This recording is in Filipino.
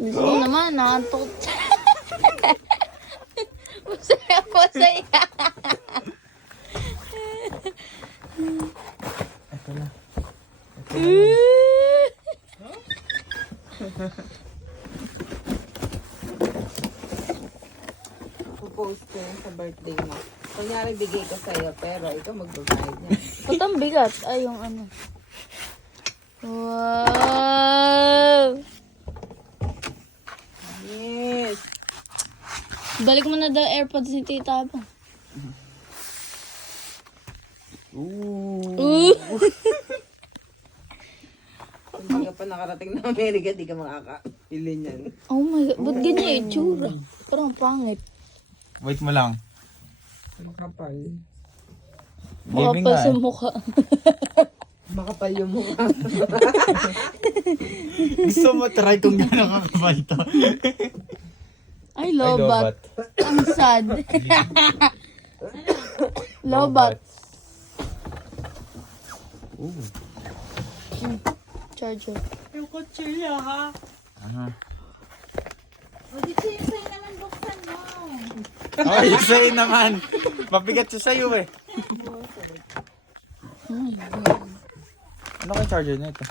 Gusto mo naman, nakantok. Masaya, masaya. Ito na. Post ko yun sa birthday mo. Kunyari bigay ko sa'yo, pero ikaw magbabayad niya. Ba't ang bigat? Ay, yung ano. Wow! Yes! Balik mo na daw AirPods ni Tita Abang. Ooh. Kung hindi ka pa nakarating na Amerika, di ka makakapili niyan. Oh my God, ba't ganyan yung itsura? Parang pangit. Wait mo lang. Ang kapal. Gaming Makapal nga sa eh. mukha. Makapal yung mukha. Gusto mo try kung gano'ng kakapal to. Ay, lobat. Ang sad. Lobat. Ooh. Charger. Yung kutsilya, ha? Aha. O, dito yung sa'yo naman buksan mo. Oh, yung sa'yo naman. Mabigat siya sa'yo eh. Ano kayong charger na ito?